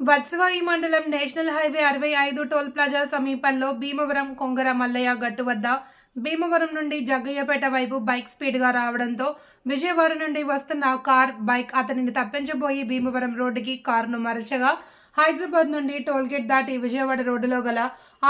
వత్సవాయి మండలం national highway అరవై ఐదు టోల్ ప్లాజా సమీపంలో భీమవరం కొంగర మల్లయ్య గట్టు వద్ద భీమవరం నుండి జగ్గయ్యపేట వైపు బైక్ స్పీడ్గా రావడంతో విజయవాడ నుండి వస్తున్న కార్ బైక్ అతనిని తప్పించబోయి భీమవరం రోడ్డుకి కారును మరచగా హైదరాబాద్ నుండి టోల్గేట్ దాటి విజయవాడ రోడ్డులో గల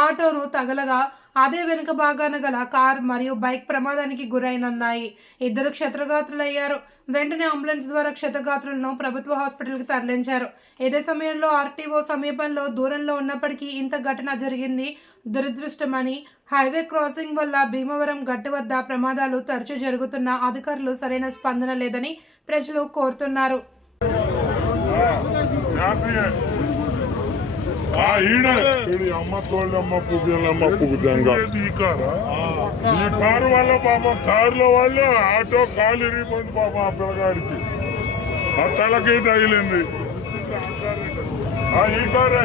ఆటోను తగలగా అదే వెనుక భాగాన గల కార్ మరియు బైక్ ప్రమాదానికి గురైనన్నాయి. ఇద్దరు క్షతగాత్రులయ్యారు. వెంటనే అంబులెన్స్ ద్వారా క్షతగాత్రులను ప్రభుత్వ హాస్పిటల్కి తరలించారు. ఇదే సమయంలో ఆర్టీఓ సమీపంలో దూరంలో ఉన్నప్పటికీ ఇంత ఘటన జరిగింది దురదృష్టమని హైవే క్రాసింగ్ వల్ల భీమవరం గట్టు వద్ద ప్రమాదాలు తరచూ జరుగుతున్న అధికారులు సరైన స్పందన లేదని ప్రజలు కోరుతున్నారు. అమ్మ తోళ్ళమ్మ పువ్వులమ్మ పువ్వుదంగా. ఈ కారా? ఈ కారు వల్ల పాపం. కారులో వాళ్ళు ఆటో కాలు ఇరిగిపోయింది పాపం ఆ పిల్లగాడికి. ఆ తలకి తగిలింది. ఆ ఈ కారే.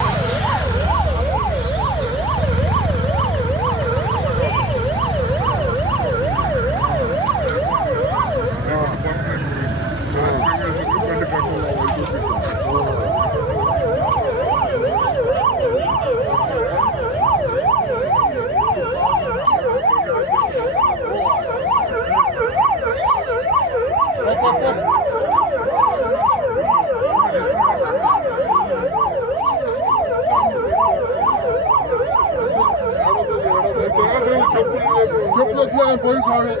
చెప్పులు వచ్చినా పోయి సాగు